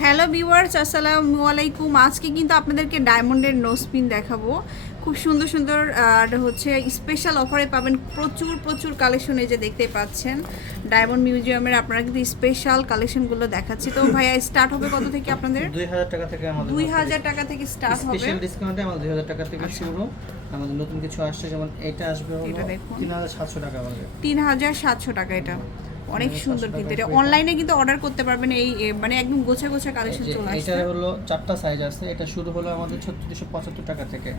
Hello viewers আসসালামু আলাইকুম। আজকে কিন্তু আপনাদেরকে ডায়মন্ডের নোসপিন দেখাবো। খুব সুন্দর সুন্দর আর হচ্ছে স্পেশাল অফারে পাবেন প্রচুর প্রচুর কালেকশন এই যে দেখতে পাচ্ছেন। ডায়মন্ড মিউজিয়ামের আপনারা কিন্তু স্পেশাল কালেকশনগুলো দেখাচ্ছি। তো ভাইয়া স্টার্ট হবে কত থেকে আপনাদের? দুই হাজার টাকা থেকে আমাদের দুই হাজার টাকা থেকে স্টার্ট হবে। স্পেশাল ডিসকাউন্টে আমাদের দুই হাজার টাকা থেকে আচ্ছা। শুরু। আমাদের নতুন কিছু আসছে যেমন এটা আসবে এটা দেখুন। তিন হাজার সাতশো টাকা তিন হাজার সাতশো টাকা এটা। অনেক সুন্দর কিন্তু। এটা এটা। অনলাইনে কিন্তু অর্ডার করতে পারবেন এই মানে একদম গোছা গোছা কালেকশন চলে আসছে। এটার হলো চারটা সাইজ আছে। এটা শুরু হলো আমাদের ছত্রিশশো পঁচাত্তর টাকা থেকে।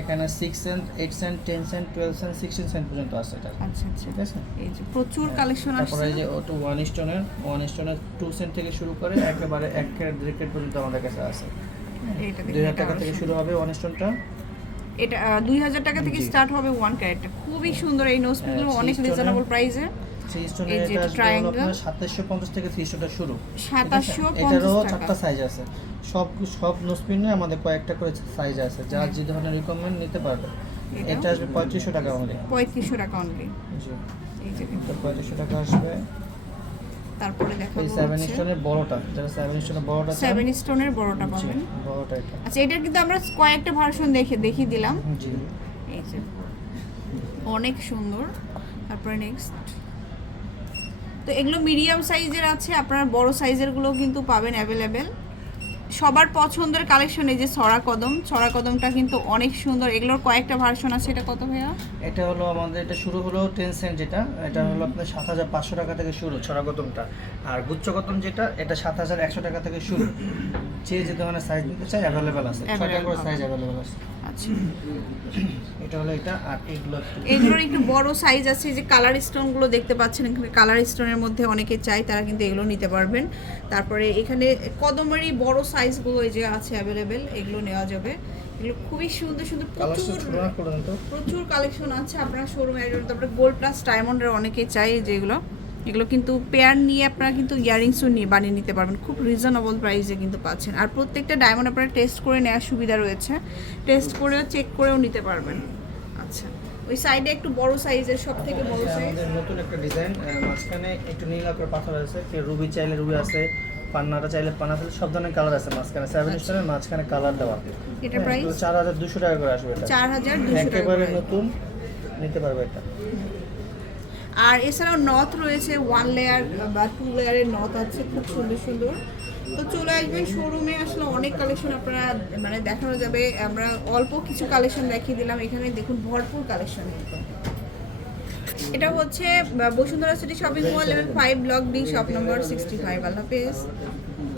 এখানে six cent eight cent ten cent twelve cent sixteen cent পর্যন্ত আছে এটা। আচ্ছা আচ্ছা। ঠিক আছে? এই যে প্রচুর কালেকশন তারপরে আসছে। এই যে ওটু ওয়ান স্টোনের ওয়ান স্টোনের টু সেন্ট থেকে শুরু করে একেবারে এক ক্যারেট দেড় ক্যারেট পর্যন্ত আমাদের কাছে আছে। এটা দুই দেখুন হাজার টাকা থেকে শুরু হবে ওয়ান স্টোনটা এটা দুই হাজার টাকা থেকে স্টার্ট হবে ওয়ান ক্যারেটটা খুবই সুন্দর এই নোজপিনগুলো হ্যাঁ, অনেক রিজনেবল প্রাইসে থ্রি স্টোনের এটা এটা আসবে হলো triangle। আপনার সাতাশশো পঞ্চাশ থেকে থ্রি স্টোনটা শুরু। সাতাশশো এটারও চারটা সাইজ আছে। সব সব নোসপিনে আমাদের কয়েকটা করে সাইজ আছে। হ্যাঁ। যে ধরনের রিকমেন্ড নিতে পারবে। এটা? আসবে পঁয়ত্রিশশো টাকা আমাদের পঁয়ত্রিশশো টাকা অনলি জি। এই যে এটা পঁয়ত্রিশশো টাকা আসবে। তারপরে দেখাবো সেভেন হচ্ছে। স্টোনের বড়টা। যারা সেভেন স্টোনের বড়টা চান, সেভেন স্টোনের বড়টা জি, পাবেন বড়টা এটা। আচ্ছা এটার কিন্তু আমরা কয়েকটা ভার্সন দেখে দেখিয়ে দিলাম। জি। এই যে অনেক সুন্দর। তারপরে নেক্সট তো এগুলো মিডিয়াম সাইজের আছে আপনার বড় সাইজেরগুলো কিন্তু পাবেন অ্যাভেলেবেল সবার পছন্দের কালেকশন এই যে ছড়া কদম ছড়া কদমটা কিন্তু অনেক সুন্দর। এগুলোর কয়েকটা ভার্সন আছে এটা কত ভাইয়া? এটা হলো আমাদের এটা শুরু হলো টেন সেন্ট যেটা এটা হলো আপনার সাত হাজার পাঁচশো টাকা থেকে শুরু ছড়া কদমটা। আর গুচ্ছ কদম যেটা এটা সাত হাজার একশো টাকা থেকে শুরু। যে যে ধরনের সাইজ নিতে চাই অ্যাভেলেবেল আছে। ছয়টা করে সাইজ অ্যাভেলেবেল আছে। আচ্ছা। এটা হলো এটা আর এগুলো এগুলোর একটু বড় সাইজ আছে যে কালার দেখতে পাচ্ছেন এখানে কালার স্টোনের মধ্যে অনেকে চাই তারা কিন্তু এগুলো নিতে পারবেন। তারপরে এখানে কদমেরই বড় সাইজগুলো এই যে আছে অ্যাভেলেবেল এগুলো নেওয়া যাবে। এগুলো খুবই সুন্দর সুন্দর প্রচুর প্রচুর কালেকশন আছে। আপনার শোরুমে তারপরে গোল্ড প্লাস ডায়মন্ডের অনেকেই চাই যেগুলো। এগুলো কিন্তু পেয়ার নিয়ে আপনারা কিন্তু ইয়ারিংসও নিয়ে বানিয়ে নিতে পারবেন। খুব রিজনেবল প্রাইসে কিন্তু পাচ্ছেন। আর প্রত্যেকটা ডায়মন্ড আপনারা টেস্ট করে নেওয়ার সুবিধা রয়েছে। টেস্ট করেও চেক করেও নিতে পারবেন। আচ্ছা ওই সাইডে একটু বড় সাইজের সব থেকে বড় সাইজ নতুন একটা ডিজাইন মাঝখানে একটু নীল আকার পাথর আছে রুবি চাইলে রুবি আছে পান্নাটা চাইলে পান্না চাইলে সব ধরনের কালার আছে মাঝখানে। সেভেন স্টারের মাঝখানে কালার দেওয়া। এটা প্রাইস চার হাজার দুশো টাকা করে আসবে এটা। চার হাজার দুশো টাকা একেবারে। নতুন নিতে পারবে এটা। আর এছাড়াও নথ রয়েছে ওয়ান লেয়ার বা টু লেয়ারের নথ আছে, খুব সুন্দর সুন্দর। তো চলে আসবেন শোরুমে আসলে অনেক কালেকশন আপনারা মানে দেখানো যাবে। আমরা অল্প কিছু কালেকশন দেখিয়ে দিলাম, এখানে দেখুন ভরপুর কালেকশন এটা হচ্ছে বসুন্ধরা সিটি শপিং মল এবং five block D shop number sixty five আল্লাহ